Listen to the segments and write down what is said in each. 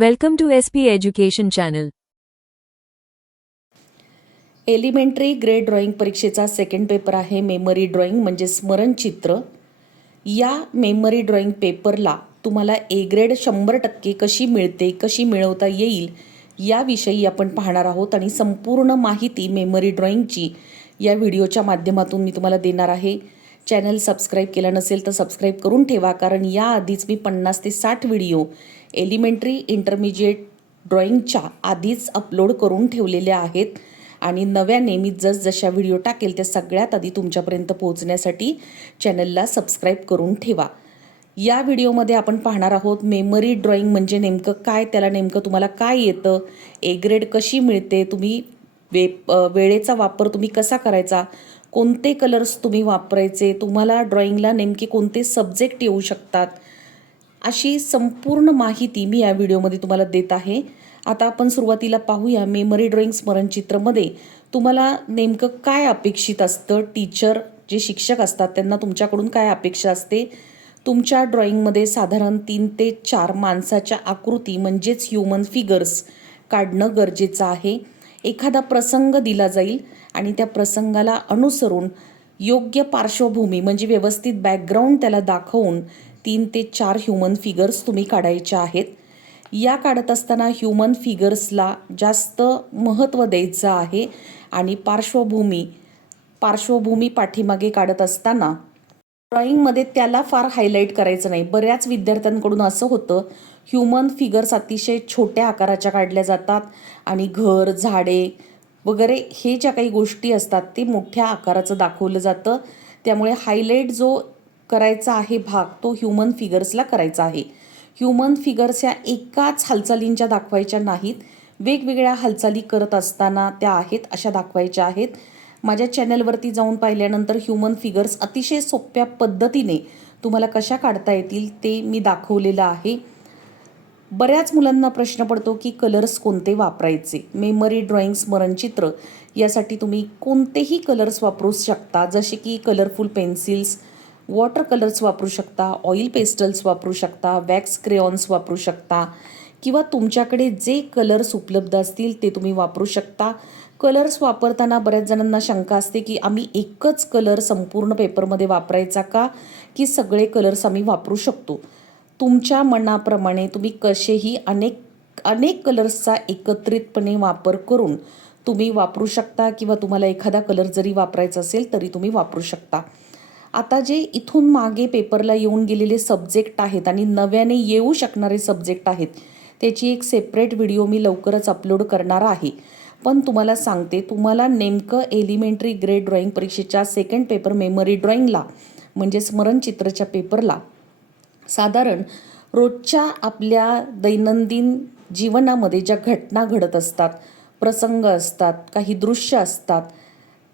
Welcome to SP Education Channel. Elementary grade drawing परीक्षेचा second paper आहे memory drawing म्हणजे स्मरणचित्र. या मेमरी ड्रॉइंग पेपरला तुम्हाला ए ग्रेड 100% कशी मिळते, कशी मिळवता येईल याविषयी आपण पाहणार आहोत आणि संपूर्ण माहिती मेमरी ड्रॉइंगची या व्हिडिओच्या माध्यमातून मी तुम्हाला देणार आहे. चॅनल सबस्क्राईब केला नसेल तर सबस्क्राईब करून ठेवा, कारण याआधीच मी 50 ते 60 व्हिडिओ एलिमेंटरी इंटरमिजिएट ड्रॉइंगच्या आधीच अपलोड करून ठेवलेल्या आहेत आणि नव्याने मी जसजशा व्हिडिओ टाकेल त्या सगळ्यात आधी तुमच्यापर्यंत पोहोचण्यासाठी चॅनलला सबस्क्राईब करून ठेवा. या व्हिडिओमध्ये आपण पाहणार आहोत मेमरी ड्रॉइंग म्हणजे नेमकं काय, त्याला नेमकं तुम्हाला काय येतं, ए ग्रेड कशी मिळते, तुम्ही वेळेचा वापर तुम्ही कसा करायचा, कोणते कलर्स तुम्ही वापरायचे, तुम्हाला ड्रॉइंगला नेमके कोणते सब्जेक्ट येऊ शकतात, अशी संपूर्ण माहिती मी या व्हिडिओमध्ये तुम्हाला देत आहे. आता आपण सुरुवातीला पाहूया मेमरी ड्रॉइंग स्मरणचित्रमध्ये तुम्हाला नेमकं काय अपेक्षित असतं. टीचर जे शिक्षक असतात त्यांना तुमच्याकडून काय अपेक्षा असते. तुमच्या ड्रॉइंगमध्ये साधारण 3 ते 4 माणसाच्या आकृती म्हणजेच ह्युमन फिगर्स काढणं गरजेचं आहे. एखादा प्रसंग दिला जाईल आणि त्या प्रसंगाला अनुसरून योग्य पार्श्वभूमी म्हणजे व्यवस्थित बॅकग्राऊंड त्याला दाखवून 3 ते 4 ह्युमन फिगर्स तुम्ही काढायच्या आहेत. या काढत असताना ह्युमन फिगर्सला जास्त महत्त्व द्यायचं आहे आणि पार्श्वभूमी पाठीमागे काढत असताना ड्रॉइंगमध्ये त्याला फार हायलाईट करायचं नाही. बऱ्याच विद्यार्थ्यांकडून असं होतं, ह्युमन फिगर्स अतिशय छोट्या आकाराच्या काढल्या जातात आणि घर, झाडे वगैरे हे ज्या काही गोष्टी असतात ते मोठ्या आकाराचं दाखवलं जातं. त्यामुळे हायलाईट जो करायचा आहे भाग तो ह्युमन फिगर्सला करायचा आहे. ह्युमन फिगर्स या एकाच हालचालींच्या दाखवायच्या नाहीत, वेगवेगळ्या हालचाली करत असताना त्या आहेत अशा दाखवायच्या आहेत. माझ्या चॅनलवरती जाऊन पाहिल्यानंतर ह्युमन फिगर्स अतिशय सोप्या पद्धतीने तुम्हाला कशा काढता येतील ते मी दाखवलेलं आहे. बऱ्याच मुलांना प्रश्न पडतो की कलर्स कोणते वापरायचे. मेमरी ड्रॉइंग स्मरणचित्र यासाठी तुम्ही कोणतेही कलर्स वापरू शकता, जसे की कलरफुल पेन्सिल्स, वॉटर कलर्स वापरू शकता, ऑइल पेस्टल्स वापरू शकता, वॅक्स क्रेयॉन्स वापरू शकता किंवा तुमच्याकडे जे कलर्स उपलब्ध असतील ते तुम्ही वापरू शकता. कलर्स वापरताना बऱ्याच जणांना शंका असते की आम्ही एकच कलर संपूर्ण पेपरमध्ये वापरायचा का, की सगळे कलर्स आम्ही वापरू शकतो. तुमच्या मनाप्रमाणे तुम्ही कसेही अनेक कलर्सचा एकत्रितपणे वापर करून तुम्ही वापरू शकता किंवा तुम्हाला एखादा कलर जरी वापरायचा असेल तरी तुम्ही वापरू शकता. आता जे इथून मागे पेपरला येऊन गेलेले सब्जेक्ट आहेत आणि नव्याने येऊ शकणारे सब्जेक्ट आहेत त्याची एक सेपरेट व्हिडिओ मी लवकरच अपलोड करणार आहे. पण तुम्हाला सांगते, तुम्हाला नेमकं एलिमेंटरी ग्रेड ड्रॉइंग परीक्षेच्या सेकंड पेपर मेमरी ड्रॉइंगला म्हणजे स्मरणचित्रच्या पेपरला साधारण रोजच्या आपल्या दैनंदिन जीवनामध्ये ज्या घटना घडत असतात, प्रसंग असतात, काही दृश्य असतात,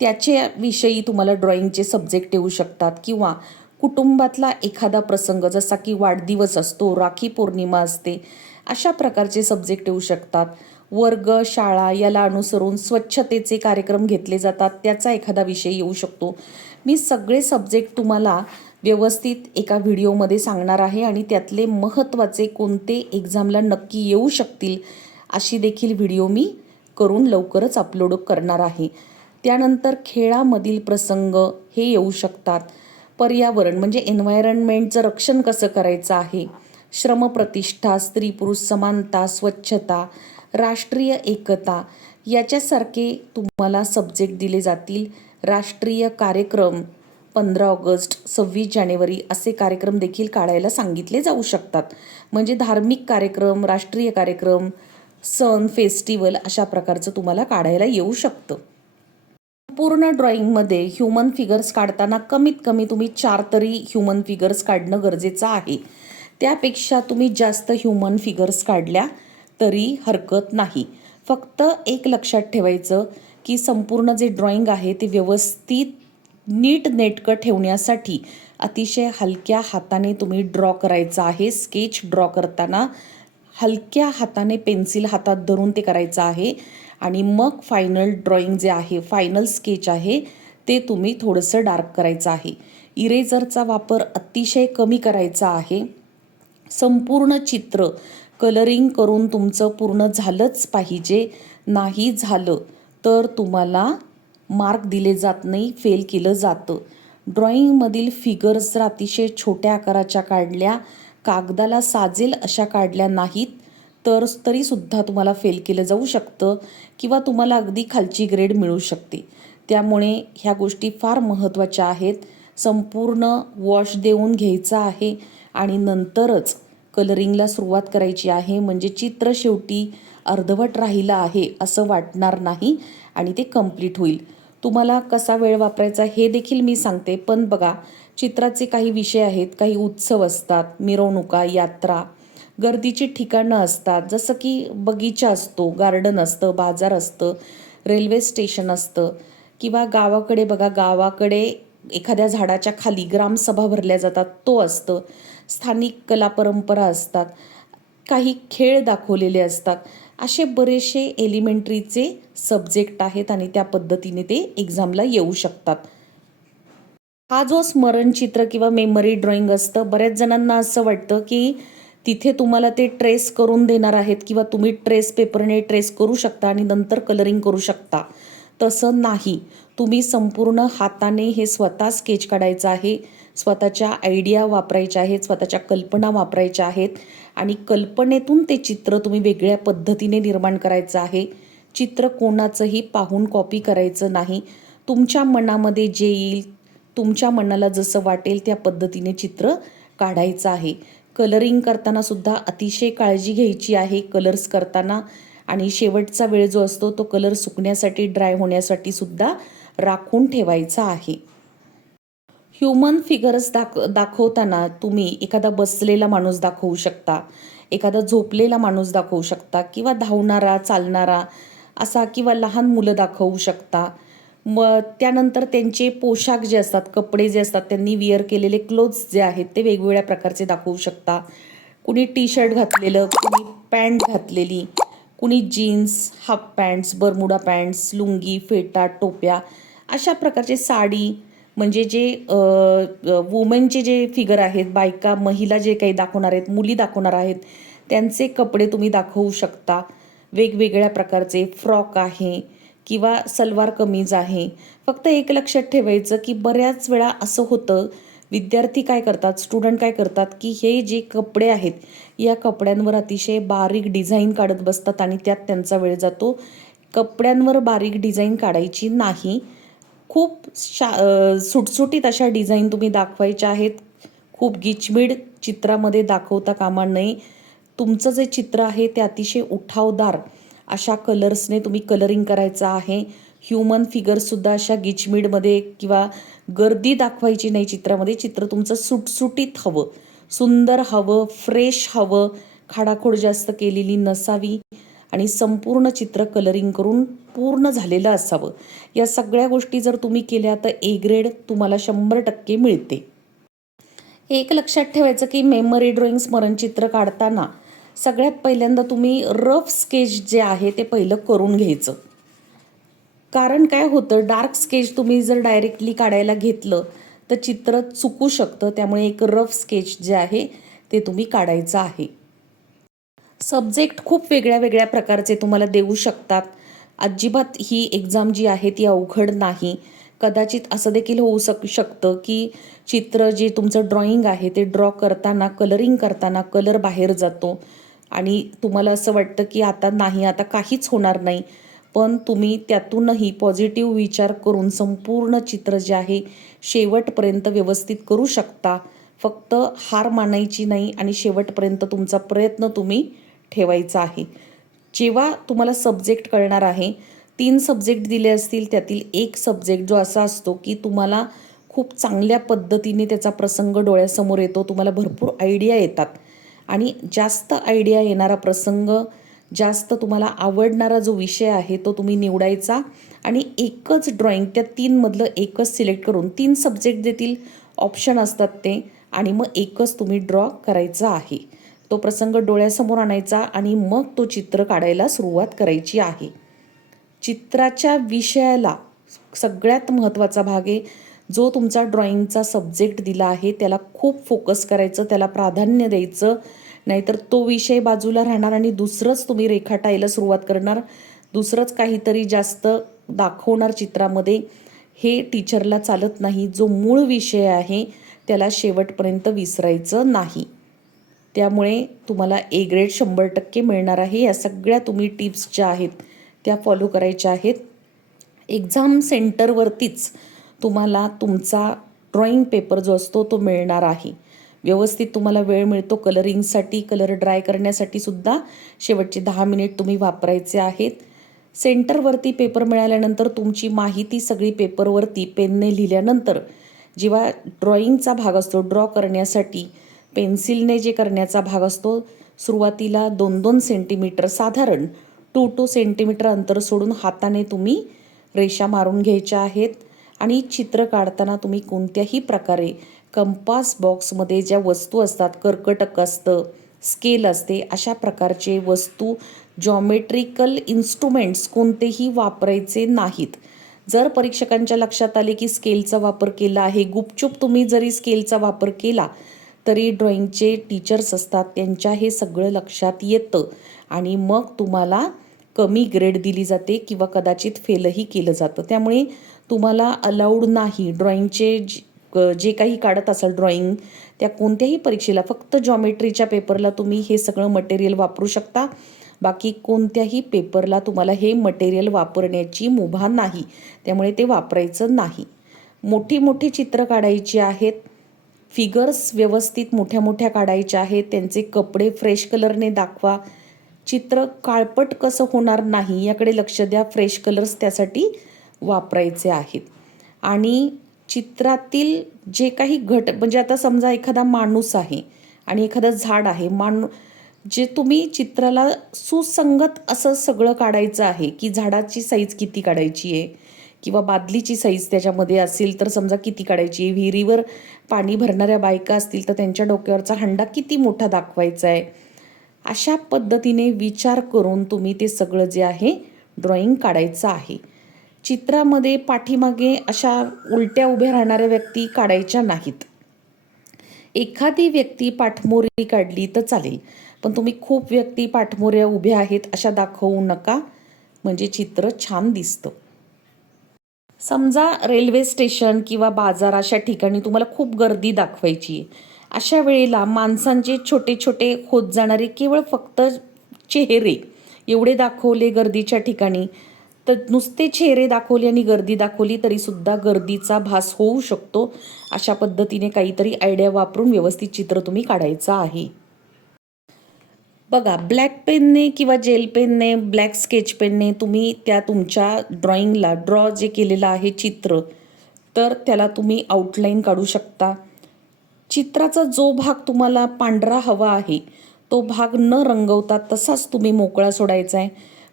त्याच्याविषयी तुम्हाला ड्रॉइंगचे सब्जेक्ट येऊ शकतात किंवा कुटुंबातला एखादा प्रसंग जसा की वाढदिवस असतो, राखी पौर्णिमा असते, अशा प्रकारचे सब्जेक्ट येऊ शकतात. वर्ग, शाळा याला अनुसरून स्वच्छतेचे कार्यक्रम घेतले जातात, त्याचा एखादा विषय येऊ शकतो. मी सगळे सब्जेक्ट तुम्हाला व्यवस्थित एका व्हिडिओमध्ये सांगणार आहे आणि त्यातले महत्त्वाचे कोणते एक्झामला नक्की येऊ शकतील अशी देखील व्हिडिओ मी करून लवकरच अपलोड करणार आहे. त्यानंतर खेळामधील प्रसंग हे येऊ शकतात. पर्यावरण म्हणजे एन्व्हायरनमेंटचं रक्षण कसं करायचं आहे, श्रमप्रतिष्ठा, स्त्री पुरुष समानता, स्वच्छता, राष्ट्रीय एकता याच्यासारखे तुम्हाला सब्जेक्ट दिले जातील. राष्ट्रीय कार्यक्रम 15 ऑगस्ट, 26 जानेवारी असे कार्यक्रम देखील काढायला सांगितले जाऊ शकतात. म्हणजे धार्मिक कार्यक्रम, राष्ट्रीय कार्यक्रम, सण, फेस्टिवल अशा प्रकारचं तुम्हाला काढायला येऊ शकतं. पूर्ण ड्रॉइंगमध्ये ह्युमन फिगर्स काढताना कमीत कमी तुम्ही 4 तरी ह्युमन फिगर्स काढणं गरजेचं आहे. त्यापेक्षा तुम्ही जास्त ह्युमन फिगर्स काढल्या तरी हरकत नाही. फक्त एक लक्षात ठेवायचं की संपूर्ण जे ड्रॉइंग आहे ते व्यवस्थित नीट नेटकं ठेवण्यासाठी अतिशय हलक्या हाताने तुम्ही ड्रॉ करायचं आहे. स्केच ड्रॉ करताना हलक्या हाताने पेन्सिल हातात धरून ते करायचं आहे आणि मग फायनल ड्रॉइंग जे आहे, फायनल स्केच आहे ते तुम्ही थोडंसं डार्क करायचं आहे. इरेझरचा वापर अतिशय कमी करायचा आहे. संपूर्ण चित्र कलरिंग करून तुमचं पूर्ण झालंच पाहिजे. नाही झालं तर तुम्हाला मार्क दिले जात नाही, फेल केलं जातं. ड्रॉइंगमधील फिगर्स जर अतिशय छोट्या आकाराच्या काढल्या, कागदाला साजेल अशा काढल्या नाहीत तर तरीसुद्धा तुम्हाला फेल केलं जाऊ शकतं किंवा तुम्हाला अगदी खालची ग्रेड मिळू शकते. त्यामुळे ह्या गोष्टी फार महत्त्वाच्या आहेत. संपूर्ण वॉश देऊन घ्यायचा आहे आणि नंतरच कलरिंगला सुरुवात करायची आहे. म्हणजे चित्र शेवटी अर्धवट राहिलं आहे असं वाटणार नाही आणि ते कंप्लीट होईल. तुम्हाला कसा वेळ वापरायचा हे देखील मी सांगते. पण बघा, चित्राचे काही विषय आहेत, काही उत्सव असतात, मिरवणुका, यात्रा, गर्दीची ठिकाणं असतात, जसं की बगीचा असतो, गार्डन असतं, बाजार असतं, रेल्वे स्टेशन असतं किंवा गावाकडे बघा, गावाकडे एखाद्या झाडाच्या खाली ग्रामसभा भरल्या जातात, तो असतं. स्थानिक कला परंपरा असतात, काही खेळ दाखवलेले असतात. असे बरेचसे एलिमेंटरीचे सब्जेक्ट आहेत आणि त्या पद्धतीने ते एक्झामला येऊ शकतात. हा जो स्मरणचित्र किंवा मेमरी ड्रॉइंग असतं, बऱ्याच जणांना असं वाटतं की तिथे तुम्हाला ते ट्रेस करून देणार आहेत किंवा तुम्ही ट्रेस पेपरने ट्रेस करू शकता आणि नंतर कलरिंग करू शकता. तसं नाही. तुम्ही संपूर्ण हाताने हे स्वतः स्केच काढायचं आहे, स्वतःच्या आयडिया वापरायच्या आहेत, स्वतःच्या कल्पना वापरायच्या आहेत आणि कल्पनेतून ते चित्र तुम्ही वेगळ्या पद्धतीने निर्माण करायचं आहे. चित्र कोणाचंही पाहून कॉपी करायचं नाही. तुमच्या मनामध्ये जे येईल, तुमच्या मनाला जसं वाटेल त्या पद्धतीने चित्र काढायचं आहे. कलरिंग करताना सुद्धा अतिशय काळजी घ्यायची आहे कलर्स करताना आणि शेवटचा वेळ जो असतो तो कलर सुकण्यासाठी, ड्राय होण्यासाठी सुद्धा राखून ठेवायचा आहे. ह्युमन फिगर्स दाखवताना तुम्ही एखादा बसलेला माणूस दाखवू शकता, एखादा झोपलेला माणूस दाखवू शकता किंवा धावणारा, चालणारा असा किंवा लहान मुलं दाखवू शकता. मग त्यानंतर त्यांचे पोशाख जे असतात, कपडे जे असतात, त्यांनी विअर केलेले क्लोथ्स जे आहेत ते वेगवेगळ्या प्रकारचे दाखवू शकता. कुणी टी शर्ट घातलेलं, कुणी पॅन्ट घातलेली, कुणी jeans, half pants, Bermuda pants, lungi, फेटा, टोप्या अशा प्रकारचे साडी. म्हणजे जे वुमेनचे जे फिगर आहेत, बायका, महिला जे काही दाखवणार आहेत, मुली दाखवणार आहेत, त्यांचे कपडे तुम्ही दाखवू शकता. वेगवेगळ्या प्रकारचे फ्रॉक आहे किंवा सलवार कमीज आहे. फक्त एक लक्षात ठेवायचं की बऱ्याच वेळा असं होतं, विद्यार्थी काय करतात, स्टुडंट काय करतात की हे जे कपडे आहेत, या कपड्यांवर अतिशय बारीक डिझाईन काढत बसतात आणि त्यात त्यांचा वेळ जातो. कपड्यांवर बारीक डिझाईन काढायची नाही. खूप सुटसुटीत अशा डिझाईन तुम्ही दाखवायच्या आहेत. खूप गिचमीड चित्रामध्ये दाखवता कामा नये. तुमचं जे चित्र आहे ते अतिशय उठावदार अशा कलर्सने तुम्ही कलरिंग करायचं आहे. ह्युमन फिगरसुद्धा अशा गिचमीडमध्ये किंवा गर्दी दाखवायची नाही चित्रामध्ये. चित्र तुमचं सुटसुटीत हवं, सुंदर हवं, फ्रेश हवं, खाडाखोड जास्त केलेली नसावी आणि संपूर्ण चित्र कलरिंग करून पूर्ण झालेलं असावं. या सगळ्या गोष्टी जर तुम्ही केल्या तर ए ग्रेड तुम्हाला 100% मिळते. एक लक्षात ठेवायचं की मेमरी ड्रॉइंग स्मरणचित्र काढताना सगळ्यात पहिल्यांदा तुम्ही रफ स्केच जे आहे ते पहिलं करून घ्यायचं. कारण काय होतं, डार्क स्केच तुम्ही जर डायरेक्टली काढायला घेतलं तर चित्र चुकू शकतं. त्यामुळे एक रफ स्केच जे आहे ते तुम्ही काढायचं आहे. सब्जेक्ट खूप वेगळ्या वेगळ्या प्रकारचे तुम्हाला देऊ शकतात. अजिबात ही एक्झाम जी आहे ती अवघड नाही. कदाचित असं देखील होऊ शकतं की चित्र जे तुमचं ड्रॉइंग आहे ते ड्रॉ करताना, कलरिंग करताना कलर बाहेर जातो आणि तुम्हाला असं वाटतं की आता नाही, आता काहीच होणार नाही. पण तुम्ही त्यातूनही पॉझिटिव्ह विचार करून संपूर्ण चित्र जे आहे शेवटपर्यंत व्यवस्थित करू शकता. फक्त हार मानायची नाही आणि शेवटपर्यंत तुमचा प्रयत्न तुम्ही ठेवायचा आहे. जेव्हा तुम्हाला सब्जेक्ट कळणार आहे, 3 सब्जेक्ट दिले असतील त्यातील एक सब्जेक्ट जो असा असतो की तुम्हाला खूप चांगल्या पद्धतीने त्याचा प्रसंग डोळ्यासमोर येतो, तुम्हाला भरपूर आयडिया येतात आणि जास्त आयडिया येणारा प्रसंग, जास्त तुम्हाला आवडणारा जो विषय आहे तो तुम्ही निवडायचा आणि एकच ड्रॉइंग त्या 3मधलं एकच सिलेक्ट करून, 3 सब्जेक्ट देतील ऑप्शन असतात ते, आणि मग एकच तुम्ही ड्रॉ करायचा आहे. तो प्रसंग डोळ्यासमोर आणायचा आणि मग तो चित्र काढायला सुरुवात करायची आहे. चित्राच्या विषयाला सगळ्यात महत्त्वाचा भाग आहे. जो तुमचा ड्रॉइंगचा सब्जेक्ट दिला आहे त्याला खूप फोकस करायचं, त्याला प्राधान्य द्यायचं. नाहीतर तो विषय बाजूला राहणार आणि दुसरंच तुम्ही रेखाटायला सुरुवात करणार, दुसरंच काहीतरी जास्त दाखवणार चित्रामध्ये. हे टीचरला चालत नाही. जो मूळ विषय आहे त्याला शेवटपर्यंत विसरायचं नाही. त्यामुळे तुम्हाला ए ग्रेड 100% मिळणार आहे. या सगळ्या तुम्ही टिप्स ज्या आहेत त्या फॉलो करायच्या आहेत. एक्झाम सेंटरवरतीच तुम्हाला तुमचा ड्रॉइंग पेपर जो असतो तो मिळणार आहे. व्यवस्थित तुम्हाला वेळ मिळतो कलरिंगसाठी, कलर ड्राय करण्यासाठी सुद्धा शेवटचे 10 मिनिट तुम्ही वापरायचे आहेत. सेंटरवरती पेपर मिळाल्यानंतर तुमची माहिती सगळी पेपरवरती पेनने लिहिल्यानंतर जेव्हा ड्रॉइंगचा भाग असतो, ड्रॉ करण्यासाठी पेन्सिलने जे करण्याचा भाग असतो, सुरुवातीला 2-2 सेंटीमीटर साधारण 2 सेंटीमीटर अंतर सोडून हाताने तुम्ही रेषा मारून घ्यायच्या आहेत. आणि चित्र काढताना तुम्ही कोणत्याही प्रकारे कंपास बॉक्समध्ये ज्या वस्तू असतात, कर्कटक असतं, स्केल असते, अशा प्रकारचे वस्तू, जॉमेट्रिकल इन्स्ट्रुमेंट्स कोणतेही वापरायचे नाहीत. जर परीक्षकांच्या लक्षात आले की स्केलचा वापर केला आहे, गुपचूप तुम्ही जरी स्केलचा वापर केला तरी ड्रॉइंगचे टीचर्स असतात त्यांच्या हे सगळं लक्षात येतं आणि मग तुम्हाला कमी ग्रेड दिली जाते किंवा कदाचित फेलही केलं जातं. त्यामुळे तुम्हाला अलाउड नाही ड्रॉइंगचे जे काही काढत असाल ड्रॉइंग त्या कोणत्याही परीक्षेला फक्त जॉमेट्रीच्या पेपरला तुम्ही हे सगळं मटेरियल वापरू शकता. बाकी कोणत्याही पेपरला तुम्हाला हे मटेरियल वापरण्याची मुभा नाही. त्यामुळे ते वापरायचं नाही. मोठी मोठी चित्र काढायची आहेत, फिगर्स व्यवस्थित मोठ्या मोठ्या काढायच्या आहेत, त्यांचे कपडे फ्रेश कलरने दाखवा. चित्र काळपट कसं होणार नाही याकडे लक्ष द्या. फ्रेश कलर्स त्यासाठी वापरायचे आहेत. आणि चित्रातील जे काही म्हणजे आता समजा एखादा माणूस आहे आणि एखादं झाड आहे, जे तुम्ही चित्राला सुसंगत असं सगळं काढायचं आहे की झाडाची साईज किती काढायची आहे किंवा बादलीची साईज त्याच्यामध्ये असेल तर समजा किती काढायची आहे. विहिरीवर पाणी भरणाऱ्या बायका असतील तर त्यांच्या डोक्यावरचा हंडा किती मोठा दाखवायचा आहे. अशा पद्धतीने विचार करून तुम्ही ते सगळं जे आहे ड्रॉइंग काढायचं आहे. चित्रामध्ये पाठीमागे अशा उलट्या उभ्या राहणाऱ्या व्यक्ती काढायच्या नाहीत. एखादी व्यक्ती पाठमोरी काढली तर चालेल, पण तुम्ही खूप व्यक्ती पाठमोऱ्या उभ्या आहेत अशा दाखवू नका, म्हणजे चित्र छान दिसतं. समजा रेल्वे स्टेशन किंवा बाजार अशा ठिकाणी तुम्हाला खूप गर्दी दाखवायची आहे. अशा वेळेला माणसांचे छोटे छोटे होत जाणारे केवळ फक्त चेहरे एवढे दाखवले गर्दीच्या ठिकाणी, तर नुसते चेहरे दाखवले आणि गर्दी दाखवली तरीसुद्धा गर्दीचा भास होऊ शकतो. अशा पद्धतीने काहीतरी आयडिया वापरून व्यवस्थित चित्र तुम्ही काढायचं आहे. बघा, ब्लॅक पेनने किंवा जेल पेनने, ब्लॅक स्केच पेनने तुम्ही त्या तुमच्या ड्रॉइंगला ड्रॉ जे केलेलं आहे चित्र, तर त्याला तुम्ही आउटलाईन काढू शकता. चित्राचा जो भाग तुम्हाला पांढरा हवा आहे तो भाग न रंगवता तसाच तुम्ही मोकळा सोडायचा आहे.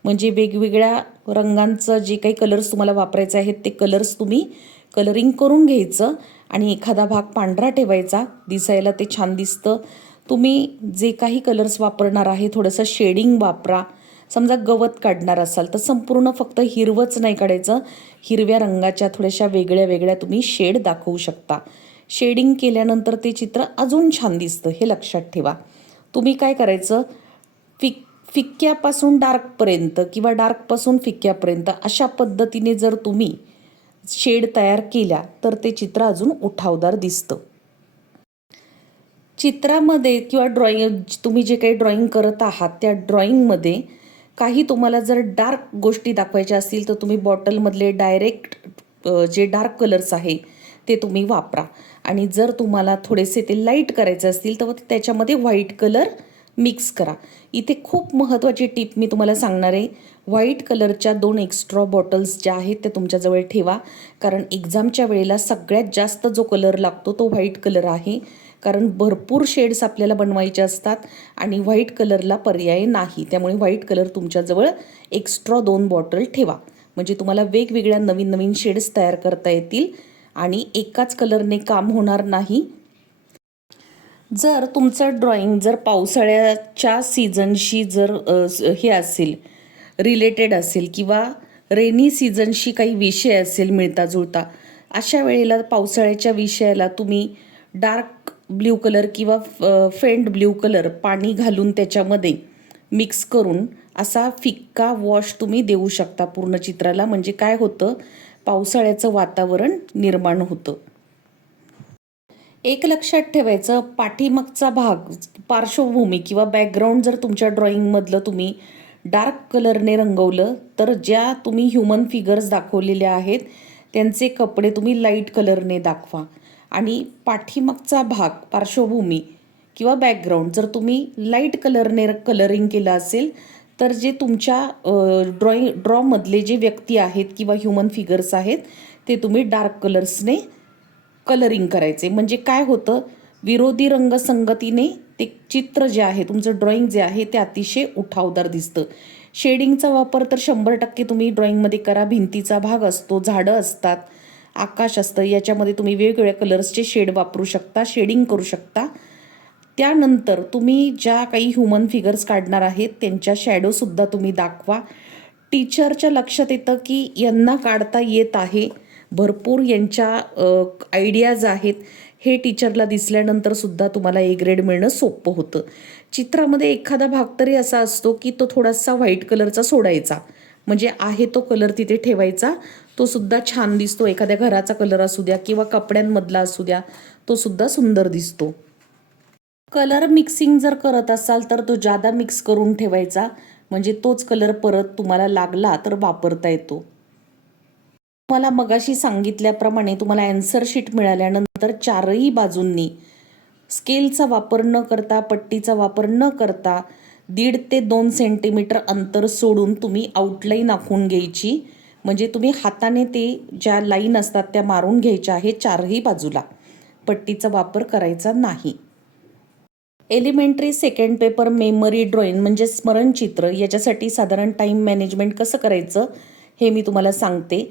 म्हणजे वेगवेगळ्या रंगांचं जे काही कलर्स तुम्हाला वापरायचे आहेत ते कलर्स तुम्ही कलरिंग करून घ्यायचं आणि एखादा भाग पांढरा ठेवायचा, दिसायला ते छान दिसतं. तुम्ही जे काही कलर्स वापरणार आहे थोडंसं शेडिंग वापरा. समजा गवत काढणार असाल तर संपूर्ण फक्त हिरवंच नाही काढायचं, हिरव्या रंगाच्या थोड्याशा वेगळ्या वेगळ्या तुम्ही शेड दाखवू शकता. शेडिंग केल्यानंतर ते चित्र अजून छान दिसतं, हे लक्षात ठेवा. तुम्ही काय करायचं, फिक्क्यापासून डार्कपर्यंत किंवा डार्कपासून फिक्क्यापर्यंत अशा पद्धतीने जर तुम्ही शेड तयार केल्या तर ते चित्र अजून उठावदार दिसतं. चित्रामध्ये किंवा तुम्ही जे काही ड्रॉइंग करत आहात त्या ड्रॉइंगमध्ये काही तुम्हाला जर डार्क गोष्टी दाखवायच्या असतील तर तुम्ही बॉटलमधले डायरेक्ट जे डार्क कलर्स आहे ते तुम्ही वापरा. आणि जर तुम्हाला थोडेसे ते लाईट करायचे असतील तर त्याच्यामध्ये व्हाईट कलर मिक्स करा. इथे खूप महत्त्वाची टीप मी तुम्हाला सांगणार आहे. व्हाईट कलरच्या 2 एक्स्ट्रा बॉटल्स ज्या आहेत त्या तुमच्याजवळ ठेवा, कारण एक्झामच्या वेळेला सगळ्यात जास्त जो कलर लागतो तो व्हाईट कलर आहे. कारण भरपूर शेड्स आपल्याला बनवायचे असतात आणि व्हाईट कलरला पर्याय नाही. त्यामुळे व्हाईट कलर तुमच्याजवळ एक्स्ट्रा 2 बॉटल ठेवा, म्हणजे तुम्हाला वेगवेगळ्या नवीन नवीन शेड्स तयार करता येतील आणि एकाच कलरने काम होणार नाही. जर तुमचं ड्रॉइंग जर पावसाळ्याच्या सीझनशी जर हे असेल, रिलेटेड असेल किंवा रेनी सीझनशी काही विषय असेल मिळता जुळता, अशा वेळेला पावसाळ्याच्या विषयाला तुम्ही डार्क ब्ल्यू कलर किंवा फेंट ब्ल्यू कलर पाणी घालून त्याच्यामध्ये मिक्स करून असा फिक्का वॉश तुम्ही देऊ शकता पूर्ण चित्राला. म्हणजे काय होतं, पावसाळ्याचं वातावरण निर्माण होतं. एक लक्षात ठेवायचं, पाठीमागचा भाग, पार्श्वभूमी किंवा बॅकग्राऊंड जर तुमच्या ड्रॉइंगमधलं तुम्ही डार्क कलरने रंगवलं तर ज्या तुम्ही ह्युमन फिगर्स दाखवलेल्या आहेत त्यांचे कपडे तुम्ही लाईट कलरने दाखवा. आणि पाठीमागचा भाग, पार्श्वभूमी किंवा बॅकग्राऊंड जर तुम्ही लाईट कलरने कलरिंग केलं असेल तर जे तुमच्या ड्रॉमधले जे व्यक्ती आहेत किंवा ह्युमन फिगर्स आहेत ते तुम्ही डार्क कलर्सने कलरिंग करायचे. म्हणजे काय होतं, विरोधी रंगसंगतीने ते चित्र जे आहे, तुमचं ड्रॉइंग जे आहे ते अतिशय उठावदार दिसतं. शेडिंगचा वापर तर 100% तुम्ही ड्रॉइंगमध्ये करा. भिंतीचा भाग असतो, झाडं असतात, आकाश असतं, याच्यामध्ये तुम्ही वेगवेगळ्या कलर्सचे शेड वापरू शकता, शेडिंग करू शकता. त्यानंतर तुम्ही ज्या काही ह्युमन फिगर्स काढणार आहेत त्यांच्या शॅडोसुद्धा तुम्ही दाखवा. टीचरच्या लक्षात येतं की यांना काढता येत आहे, भरपूर यांच्या आयडियाज आहेत, हे टीचरला दिसल्यानंतर सुद्धा तुम्हाला ए ग्रेड मिळणं सोपं होतं. चित्रामध्ये एखादा भाग तरी असा असतो की तो थोडासा व्हाईट कलरचा सोडायचा, म्हणजे आहे तो कलर तिथे ठेवायचा, तो सुद्धा छान दिसतो. एखाद्या घराचा कलर असू द्या किंवा कपड्यांमधला असू द्या, तो सुद्धा सुंदर दिसतो. कलर मिक्सिंग जर करत असाल तर तो जादा मिक्स करून ठेवायचा, म्हणजे तोच कलर परत तुम्हाला लागला तर वापरता येतो. तुम्हाला मगाशी सांगितल्याप्रमाणे तुम्हाला ॲन्सर शीट मिळाल्यानंतर चारही बाजूंनी स्केलचा वापर न करता, पट्टीचा वापर न करता 1.5 ते 2 सेंटीमीटर अंतर सोडून तुम्ही आउटलाईन आखून घ्यायची. म्हणजे तुम्ही हाताने ते ज्या लाईन असतात त्या मारून घ्यायच्या आहेत चारही बाजूला, पट्टीचा वापर करायचा नाही. Elementary second paper memory drawing म्हणजे स्मरणचित्र, याच्यासाठी साधारण टाईम मॅनेजमेंट कसं करायचं हे मी तुम्हाला सांगते.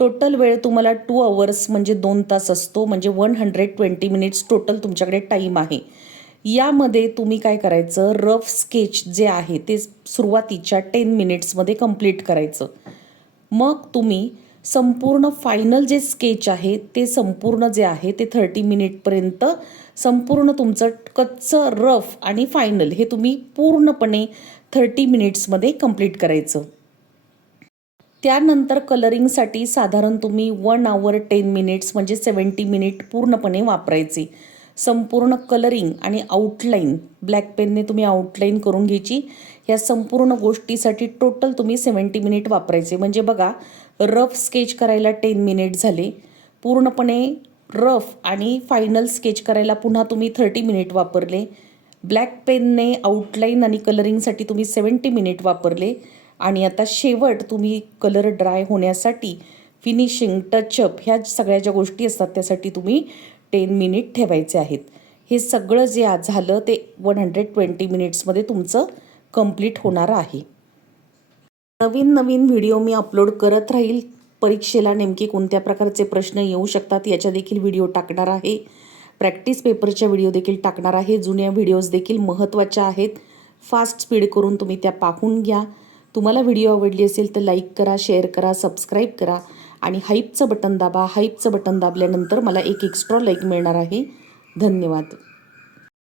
टोटल वेळ तुम्हाला 2 आवर्स म्हणजे 2 तास असतो, म्हणजे 120 मिनिट्स टोटल तुमच्याकडे टाईम आहे. यामध्ये तुम्ही काय करायचं, रफ स्केच जे आहे ते सुरुवातीच्या 10 मिनिट्समध्ये कंप्लीट करायचं. मग तुम्ही संपूर्ण फायनल जे स्केच आहे ते संपूर्ण जे आहे ते 30 मिनिटपर्यंत संपूर्ण तुमचं कच्चं, रफ आणि फायनल हे तुम्ही पूर्णपणे 30 मिनिट्समध्ये कंप्लीट करायचं. त्यानंतर कलरिंगसाठी साधारण तुम्ही 1 आवर 10 मिनिट्स म्हणजे 70 मिनिट पूर्णपणे वापरायचे. संपूर्ण कलरिंग आणि आउटलाईन ब्लॅक पेनने तुम्ही आउटलाईन करून घ्यायची. या संपूर्ण गोष्टीसाठी टोटल तुम्ही 70 मिनिट वापरायचे. म्हणजे बघा, रफ स्केच करायला 10 मिनिट झाले, पूर्णपणे रफ आणि फायनल स्केच करायला पुन्हा तुम्ही 30 मिनिट वापरले, ब्लॅक पेनने आउटलाईन आणि कलरिंगसाठी तुम्ही 70 मिनिट वापरले, आणि आता शेवट तुम्ही कलर ड्राय होण्यासाठी फिनिशिंग, टचअप ह्या सगळ्या ज्या गोष्टी असतात त्यासाठी तुम्ही 10 मिनिट ठेवायचे आहेत. हे सगळं जे आज झालं ते 120 मिनिट्समध्ये तुमचं कंप्लीट होणार आहे. नवीन नवीन व्हिडिओ मी अपलोड करत राहील. परीक्षेला नेमके कोणत्या प्रकारचे प्रश्न येऊ शकतात याच्या देखील व्हिडिओ टाकणार आहे. प्रॅक्टिस पेपरच्या व्हिडिओ देखील टाकणार आहे. जुन्या व्हिडिओज देखील महत्त्वाच्या आहेत. फास्ट स्पीड करून तुम्ही त्या पाहून घ्या. तुम्हाला व्हिडिओ आवडली असेल तर लाईक करा, शेअर करा, सबस्क्राईब करा आणि हाईपचं बटन दाबा. हाईपचं बटन दाबल्यानंतर मला एक एक्स्ट्रा लाईक मिळणार आहे. धन्यवाद.